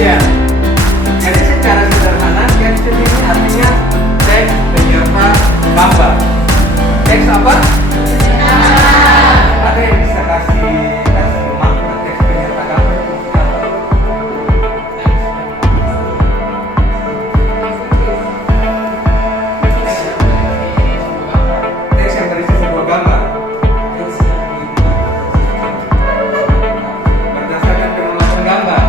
caption. Jadi secara sederhana caption ini artinya teks penyerta gambar. Teks apa? Ada yang bisa kasih makna teks penyerta gambar itu apa? Teks yang berisi sebuah gambar. Berdasarkan penolakan gambar.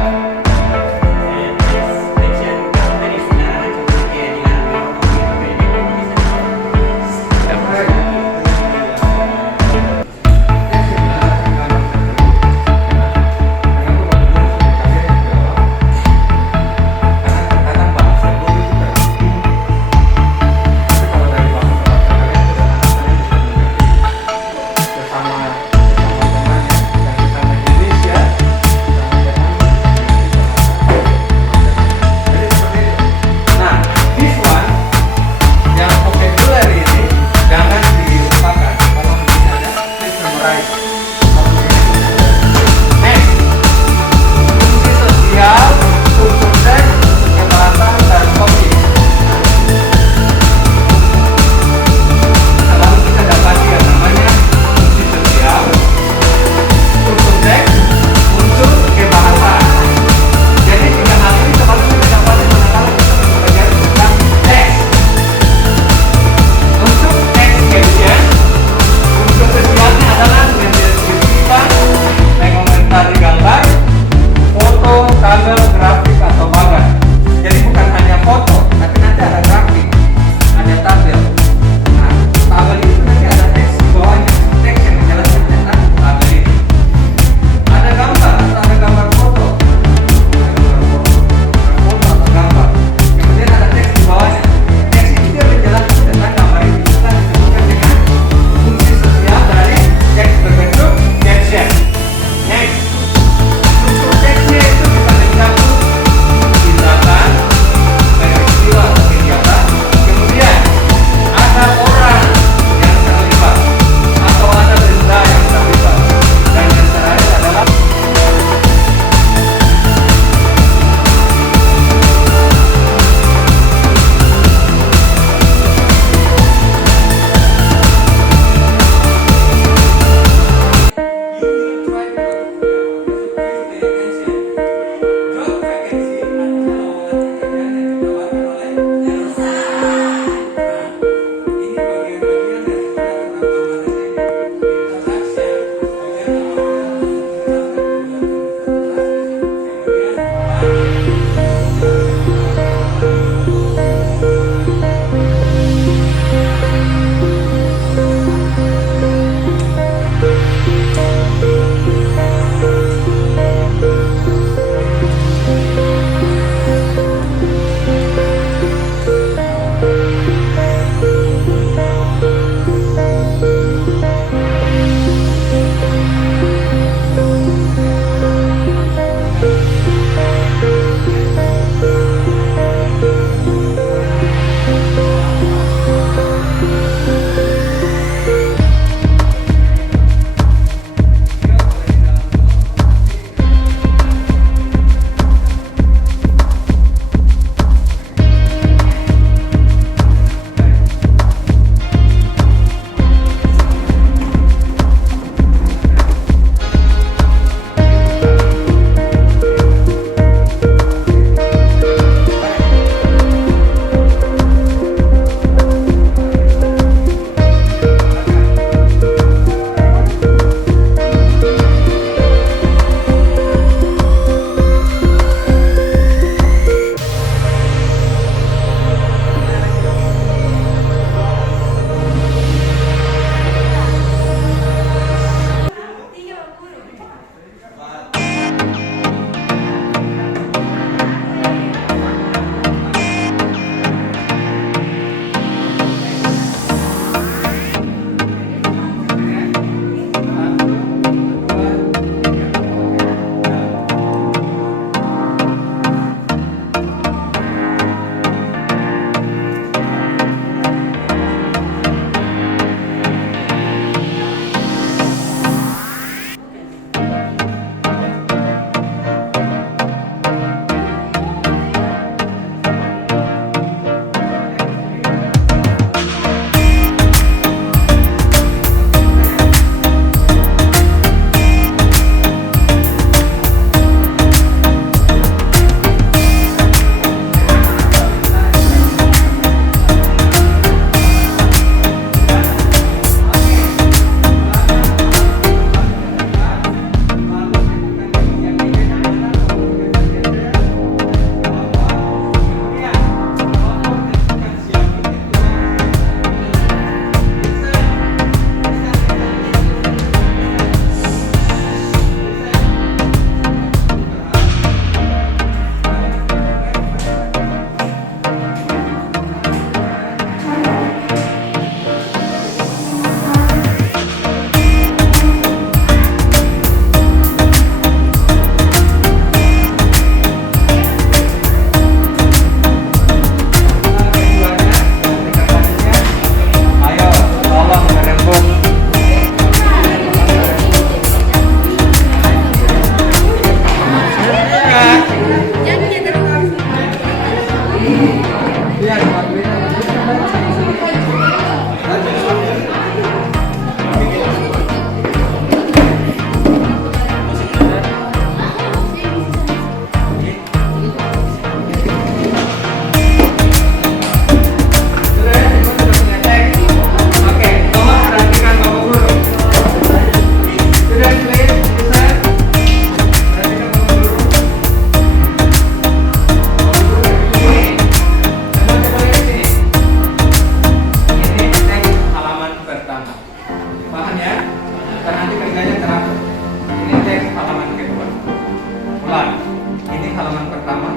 pertama,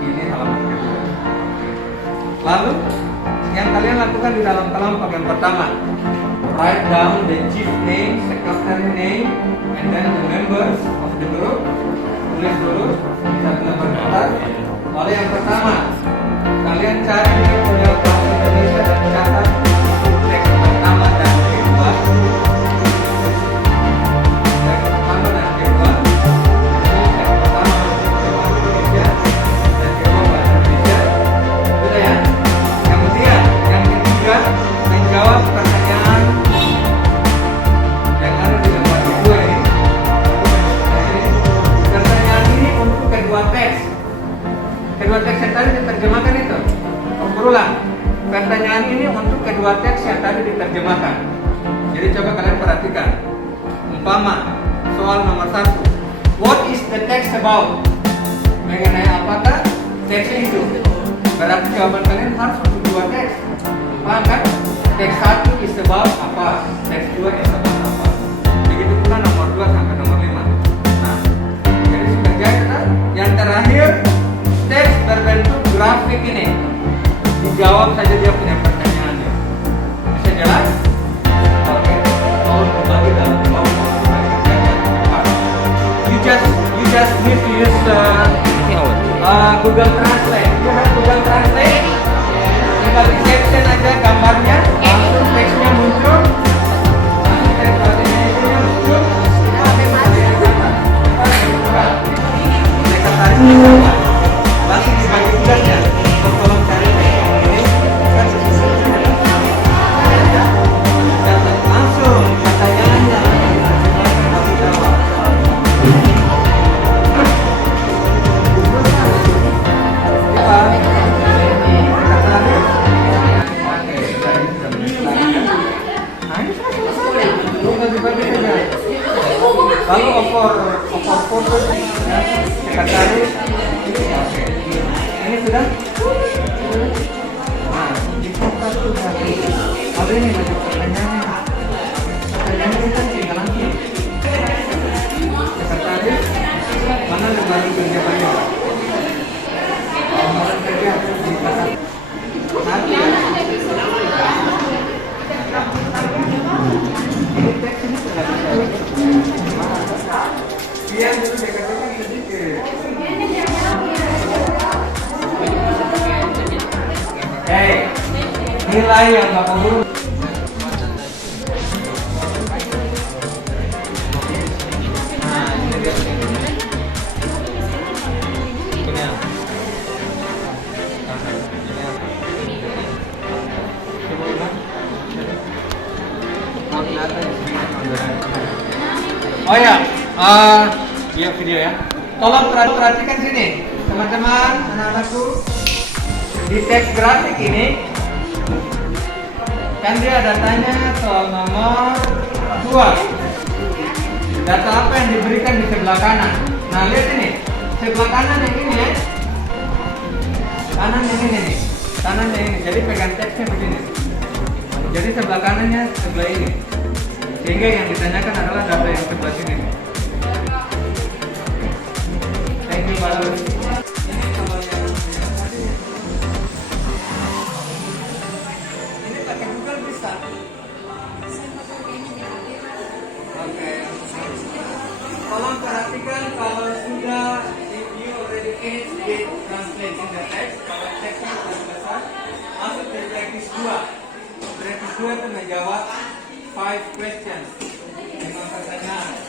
ini halaman kedua. Lalu yang kalian lakukan di dalam kelompok yang pertama, write down the chief name, secretary name, and then the members of the group. Tulis dulu satu lembar kertas. Lalu yang pertama, kalian cari punya bahasa Indonesia dan catat teks pertama dan kedua. Teks pertama dan kedua. Teks pertama bahasa Indonesia dan kedua bahasa Indonesia. Sudah ya? Kemudian yang ketiga, menjawab pertanyaan yang ada di lembar kedua ini. Pertanyaan ini untuk kedua teks. Kedua teks yang tadi diterjemahkan itu. Berulang. Pertanyaan ini untuk kedua teks yang tadi diterjemahkan. Jadi coba kalian perhatikan. Umpama soal nomor 1. What is the text about? Mengenai apakah teks itu? Berarti jawaban kalian harus untuk dua teks. Paham kan? Teks 1 is about apa? Teks 2 is about apa? Begitu pula nomor 2 sampai nomor 5. Nah, jadi sudah jadi kan? Yang terakhir, teks berbentuk grafik ini. Dijawab saja dia punya pertanyaannya. Bisa jelas? Oke. Mau kembali dalam kelompok you just need to use Google Translate. You have Google Translate. Tinggal di caption aja gambarnya, langsung teksnya muncul. Langsung teks bahasa Indonesia muncul. Masih dibagi tugasnya. Tolong cari langsung pertanyaannya. Lalu opor foto sekretaris ini sudah. Nah, di foto sudah. Lalu ini baju pertanyaannya. Pertanyaannya kita tinggal langsung. Sekretaris mana lembar kerja banyak? Lembar kerja di pasar. Nanti ini teks ini sudah dia dulu dikatakan sedikit. Nilai yang Bapak Guru. Nah, ini dia. Oh ya, iya video ya. Tolong perhatikan sini, teman-teman, anak-anakku. Di teks grafik ini, kan dia datanya soal nomor 2. Data apa yang diberikan di sebelah kanan? Nah, lihat ini, sebelah kanan yang ini ya. Kanan yang ini nih, kanan yang ini. Jadi pegang teksnya begini. Jadi sebelah kanannya sebelah ini. Sehingga yang ditanyakan adalah data yang sebelah sini. Thank you, Pak Lur. Ini kalau yang tadi. Ini pakai Google bisa. Oke. Tolong perhatikan kalau sudah if you already finished with translating the text, kalau teksnya sudah selesai, masuk ke practice 2. Practice 2 itu menjawab 5 questions. 5 pertanyaan.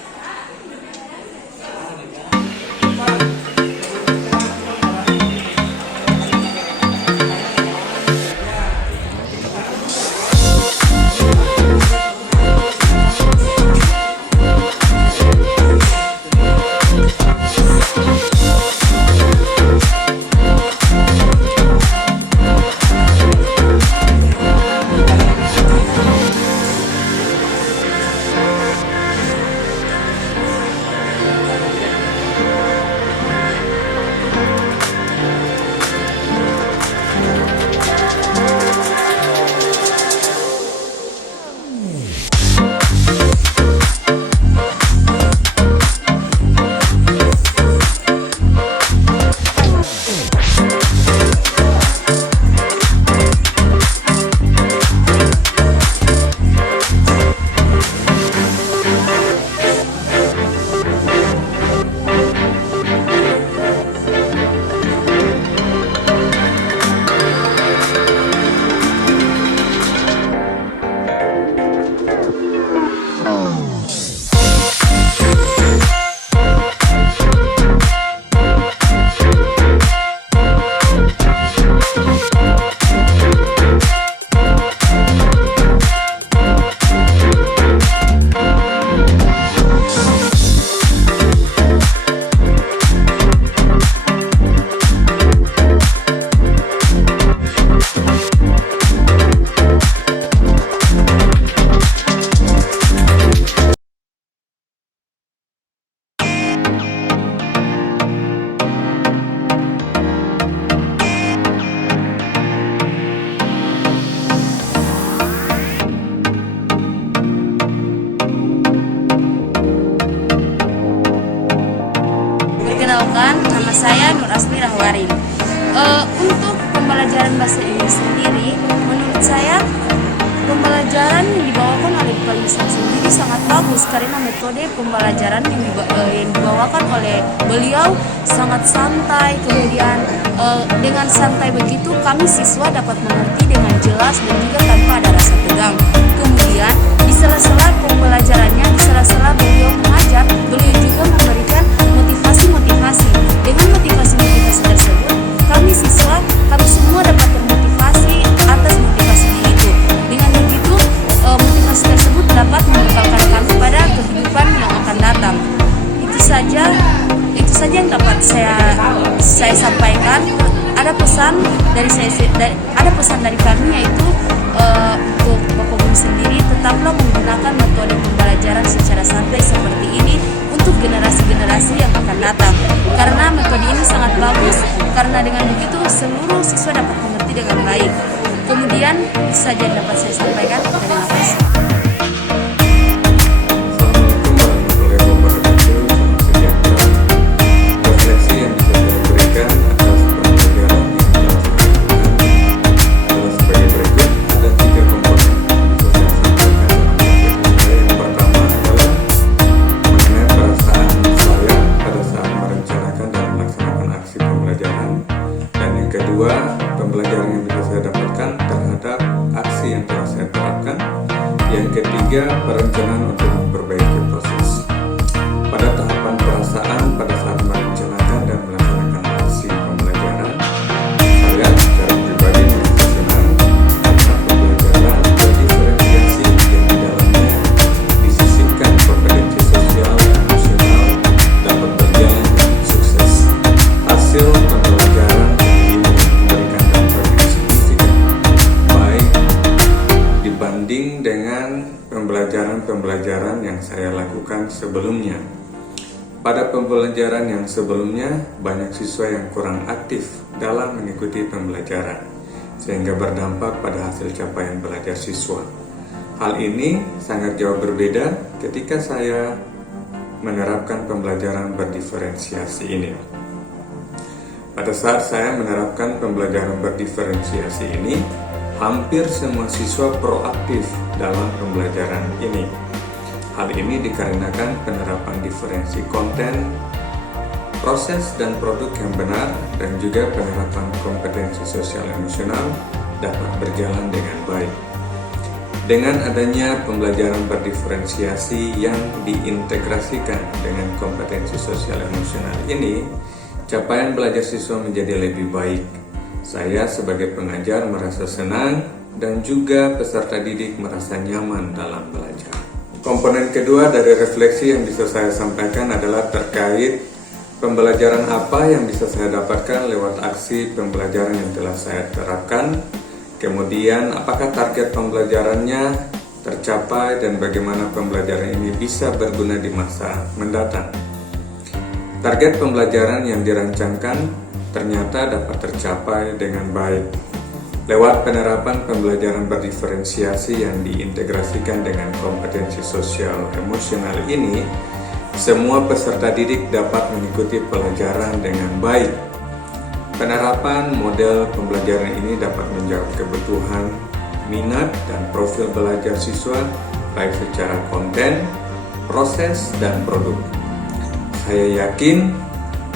perkenalkan, nama saya Nur Asmi Rahwarin. Untuk pembelajaran bahasa Inggris sendiri, menurut saya pembelajaran yang dibawakan oleh Pak Yusuf sendiri sangat bagus karena metode pembelajaran yang dibawakan oleh beliau sangat santai. Kemudian dengan santai begitu kami siswa dapat mengerti dengan jelas dan juga tanpa ada rasa tegang. Kemudian di sela-sela pembelajarannya, di sela-sela beliau mengajar, beliau juga memberikan motivasi-motivasi. Dengan motivasi-motivasi tersebut, kami siswa, kami semua dapat termotivasi atas motivasinya itu. Dengan begitu, motivasi tersebut dapat membekalkan kami pada kehidupan yang akan datang. Itu saja yang dapat saya sampaikan. Ada pesan dari kami, yaitu untuk Bapak Guru sendiri, tetaplah menggunakan metode pembelajaran secara santai seperti ini untuk generasi-generasi yang akan datang. Karena metode ini sangat bagus, karena dengan begitu seluruh siswa dapat mengerti dengan baik. Kemudian itu saja yang dapat saya sampaikan. Terima kasih. Pembelajaran yang bisa saya dapatkan terhadap aksi yang telah saya terapkan. Yang ketiga, perencanaan untuk memperbaiki proses. Pada tahapan perasaan, pada saat merencanakan dan melaksanakan aksi pembelajaran, saya secara pribadi merasa senang karena pembelajaran berdiferensiasi yang di dalamnya disisipkan kompetensi sosial dan emosional dapat berjalan dengan sukses. Hasil pembelajaran dibanding dengan pembelajaran yang saya lakukan sebelumnya. Pada pembelajaran yang sebelumnya, banyak siswa yang kurang aktif dalam mengikuti pembelajaran, sehingga berdampak pada hasil capaian belajar siswa. Hal ini sangat jauh berbeda ketika saya menerapkan pembelajaran berdiferensiasi ini. Pada saat saya menerapkan pembelajaran berdiferensiasi ini, hampir semua siswa proaktif dalam pembelajaran ini. Hal ini dikarenakan penerapan diferensi konten, proses dan produk yang benar, dan juga penerapan kompetensi sosial emosional dapat berjalan dengan baik. Dengan adanya pembelajaran berdiferensiasi yang diintegrasikan dengan kompetensi sosial emosional ini, capaian belajar siswa menjadi lebih baik. Saya sebagai pengajar merasa senang dan juga peserta didik merasa nyaman dalam belajar. Komponen kedua dari refleksi yang bisa saya sampaikan adalah terkait pembelajaran apa yang bisa saya dapatkan lewat aksi pembelajaran yang telah saya terapkan. Kemudian apakah target pembelajarannya tercapai dan bagaimana pembelajaran ini bisa berguna di masa mendatang. Target pembelajaran yang dirancangkan ternyata dapat tercapai dengan baik lewat penerapan pembelajaran berdiferensiasi yang diintegrasikan dengan kompetensi sosial emosional ini. Semua peserta didik dapat mengikuti pelajaran dengan baik. Penerapan model pembelajaran ini dapat menjawab kebutuhan, minat, dan profil belajar siswa baik secara konten, proses, dan produk. Saya yakin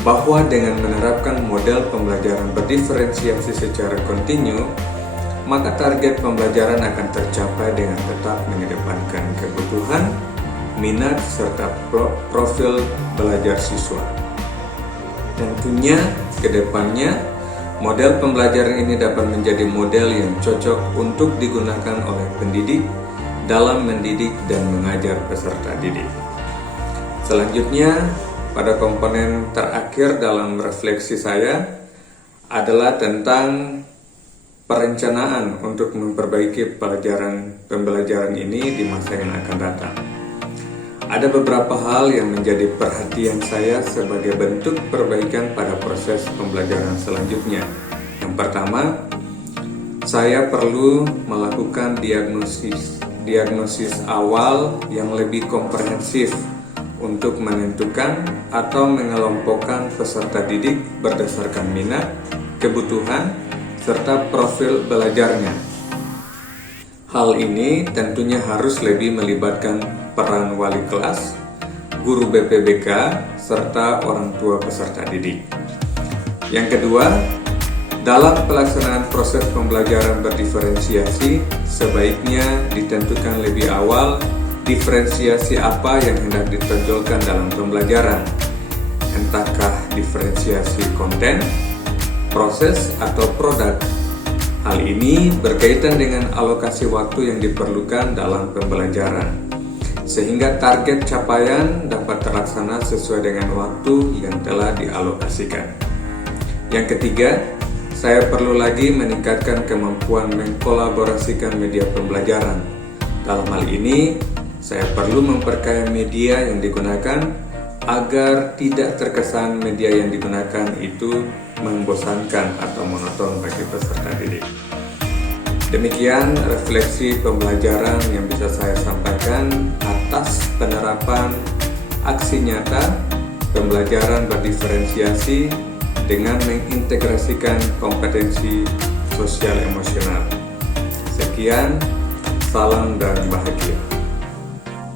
bahwa dengan menerapkan model pembelajaran berdiferensiasi secara kontinu, maka target pembelajaran akan tercapai dengan tetap mengedepankan kebutuhan, minat, serta profil belajar siswa. Tentunya, ke depannya, model pembelajaran ini dapat menjadi model yang cocok untuk digunakan oleh pendidik dalam mendidik dan mengajar peserta didik. Selanjutnya, pada komponen terakhir dalam refleksi saya adalah tentang perencanaan untuk memperbaiki pembelajaran ini di masa yang akan datang. Ada beberapa hal yang menjadi perhatian saya sebagai bentuk perbaikan pada proses pembelajaran selanjutnya. Yang pertama, saya perlu melakukan diagnosis awal yang lebih komprehensif untuk menentukan atau mengelompokkan peserta didik berdasarkan minat, kebutuhan, serta profil belajarnya. Hal ini tentunya harus lebih melibatkan peran wali kelas, guru BPBK, serta orang tua peserta didik. Yang kedua, dalam pelaksanaan proses pembelajaran berdiferensiasi, sebaiknya ditentukan lebih awal diferensiasi apa yang hendak ditonjolkan dalam pembelajaran, entahkah diferensiasi konten, proses, atau produk. Hal ini berkaitan dengan alokasi waktu yang diperlukan dalam pembelajaran, sehingga target capaian dapat terlaksana sesuai dengan waktu yang telah dialokasikan. Yang ketiga, saya perlu lagi meningkatkan kemampuan mengkolaborasikan media pembelajaran. Dalam hal ini, saya perlu memperkaya media yang digunakan agar tidak terkesan media yang digunakan itu membosankan atau monoton bagi peserta didik. Demikian refleksi pembelajaran yang bisa saya sampaikan atas penerapan aksi nyata pembelajaran berdiferensiasi dengan mengintegrasikan kompetensi sosial emosional. Sekian, salam dan bahagia.